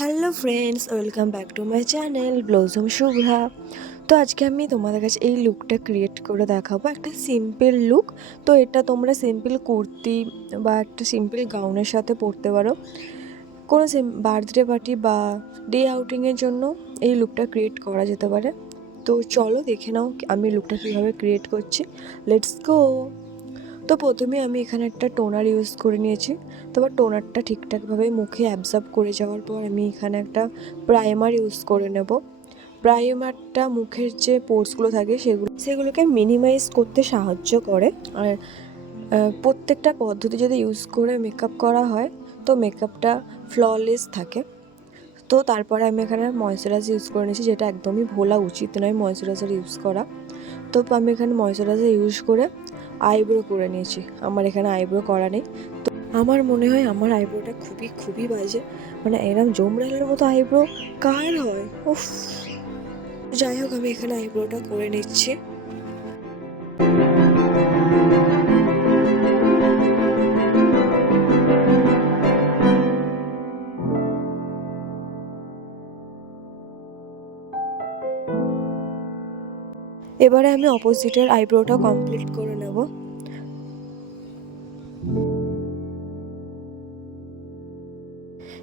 Hello friends, welcome back to my channel blossom Shubhra. তো আজকে আমি তোমাদের কাছে এই লুকটা ক্রিয়েট করে দেখাবো, একটা সিম্পল লুক। তো এটা তোমরা সিম্পল কুর্তি বা একটা সিম্পল গাউনের সাথে পরতে পারো। কোনো বার্থডে পার্টি বা ডে আউটিংয়ের জন্য এই লুকটা ক্রিয়েট করা যেতে পারে। তো চলো দেখে নাও আমি লুকটা কীভাবে ক্রিয়েট করছি। Let's go. তো প্রথমে আমি এখানে একটা টোনার ইউজ করে নিয়েছি। তারপর টোনারটা ঠিকঠাকভাবে মুখে অ্যাবজর্ব করে যাওয়ার পর আমি এখানে একটা প্রাইমার ইউজ করে নেব। প্রাইমারটা মুখের যে পোর্সগুলো থাকে সেগুলোকে মিনিমাইজ করতে সাহায্য করে। আর প্রত্যেকটা পদ্ধতি যদি ইউজ করে মেকআপ করা হয় তো মেকআপটা ফ্ললেস থাকে। তো তারপরে আমি এখানে ময়শ্চারাইজার ইউজ করে নিয়েছি, যেটা একদমই ভোলা উচিত নয় ময়শ্চারাইজার ইউজ করা। তো আমি এখানে ময়শ্চারাইজার ইউজ করে আইব্রো করে নিয়েছি। আমার এখানে আইব্রো করা নেই। তো আমার মনে হয় আমার আইব্রোটা খুবই খুবই বাজে, মানে এরকম জমরালের মতো আইব্রো কার হয়? উফ। যাই হোক, আমি এখানে আইব্রোটা করে নিচ্ছি। এবারে আমি অপোজিটের আইব্রোটা কমপ্লিট করে নেব।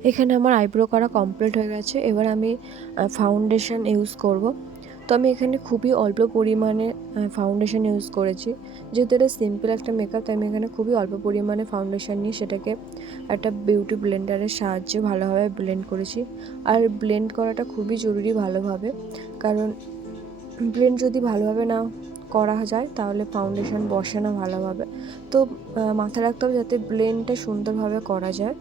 এখানে আমার আইব্রো করা কমপ্লিট হয়ে গেছে। এবার আমি ফাউন্ডেশন ইউজ করব। তো আমি এখানে খুবই অল্প পরিমাণে ফাউন্ডেশন ইউজ করেছি, যেহেতু এটা সিম্পল একটা মেকআপ। তাই আমি এখানে খুবই অল্প পরিমাণে ফাউন্ডেশন নিয়ে সেটাকে একটা বিউটি ব্লেন্ডারের সাহায্যে ভালোভাবে ব্লেন্ড করেছি। আর ব্লেন্ড করাটা খুবই জরুরি ভালোভাবে, কারণ ব্লেন্ড যদি ভালোভাবে না করা যায় তাহলে ফাউন্ডেশন বসে না ভালোভাবে। তো মাথায় রাখতে হবে যাতে ব্লেন্ডটা সুন্দরভাবে করা যায়।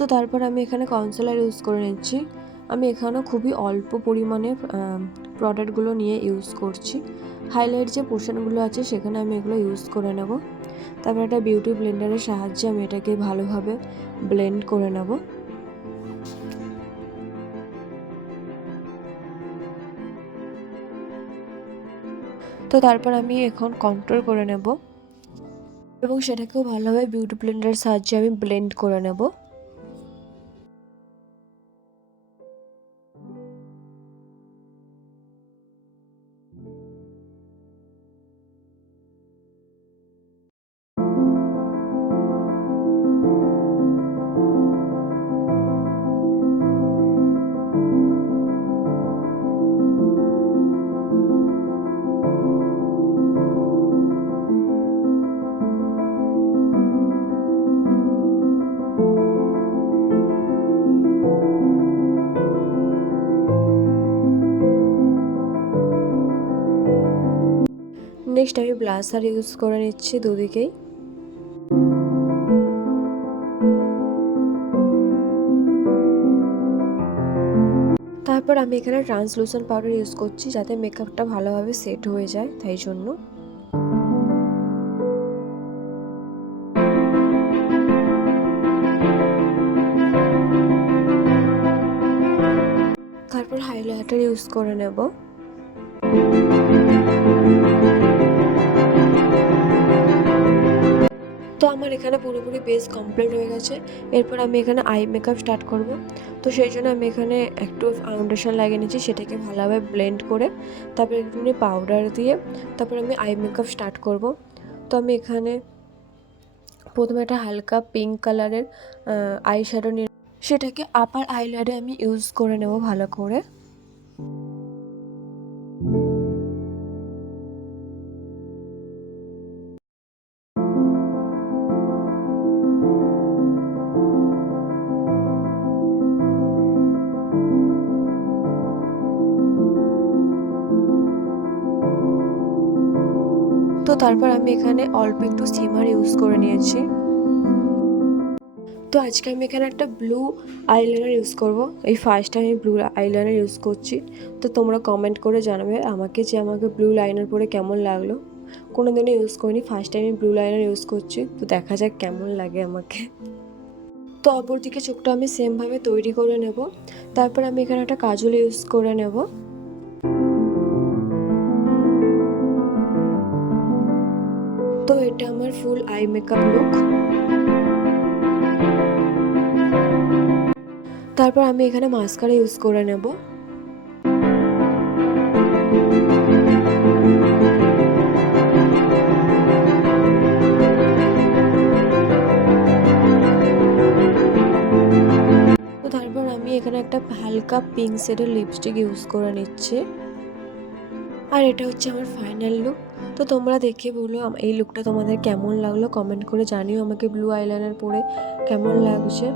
তো তারপর আমি এখানে কনসিলার ইউজ করে নিচ্ছি। আমি এখানেও খুবই অল্প পরিমাণে প্রোডাক্টগুলো নিয়ে ইউজ করছি। হাইলাইট যে পোর্শনগুলো আছে সেখানে আমি এগুলো ইউজ করে নেব। তারপর একটা বিউটি ব্লেন্ডারের সাহায্যে আমি এটাকে ভালোভাবে ব্লেন্ড করে নেব। তো তারপর আমি এখন কন্ট্রোল করে নেব এবং সেটাকেও ভালোভাবে বিউটি ব্লেন্ডারের সাহায্যে আমি ব্লেন্ড করে নেব। নেক্সট আমি ব্লাশার ইউজ করে নিচ্ছি দুদিকেই। তারপর আমি এখানে ট্রান্সলুসেন্ট পাউডার ইউজ করছি যাতে মেকআপটা ভালোভাবে সেট হয়ে যায়, তাই জন্য। তারপর হাইলাইটার ইউজ করে নেব। তো আমার এখানে পুরোপুরি বেস কমপ্লিট হয়ে গেছে। এরপর আমি এখানে আই মেকআপ স্টার্ট করব। তো সেই জন্য আমি এখানে একটু ফাউন্ডেশন লাগিয়ে নিয়েছি, সেটাকে ভালোভাবে ব্লেন্ড করে তারপর এখানে পাউডার দিয়ে তারপর আমি আই মেকআপ স্টার্ট করব। তো আমি এখানে প্রথমে একটা হালকা পিঙ্ক কালারের আই শ্যাডো নিয়ে সেটাকে আপার আইল্যাডে আমি ইউজ করে নেব ভালো করে। তো তারপর আমি এখানে অল্প একটু স্টিমার ইউজ করে নিয়েছি। তো আজকে আমি এখানে একটা ব্লু আইলাইনার ইউজ করব। এই ফার্স্ট আমি ব্লু আইলাইনার ইউজ করছি। তো তোমরা কমেন্ট করে জানাবে আমাকে যে আমাকে ব্লু লাইনার পরে কেমন লাগলো। কোনো দিনও ইউজ করিনি, ফার্স্ট টাইম আমি ব্লু লাইনার ইউজ করছি, তো দেখা যাক কেমন লাগে আমাকে। তো অপর দিকে চোখটা আমি সেমভাবে তৈরি করে নেব। তারপর আমি এখানে একটা কাজল ইউজ করে নেব। তো এটা আমার ফুল আই মেকআপ লুক। তারপর আমি এখানে মাস্কারা ইউজ করে নেব। তো তারপর আমি এখানে একটা হালকা পিঙ্ক শেডের লিপস্টিক ইউজ করে নিচ্ছি। আর এটা হচ্ছে আমার ফাইনাল লুক। তো তোমরা দেখে বলো এই লুকটা তোমাদের কেমন লাগলো, কমেন্ট করে জানিও আমাকে ব্লু আইলাইনার পরে কেমন লাগছে।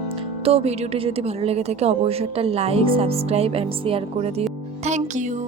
তো ভিডিওটি যদি ভালো লেগে থাকে অবশ্যই একটা লাইক, সাবস্ক্রাইব অ্যান্ড শেয়ার করে দিও। Thank you.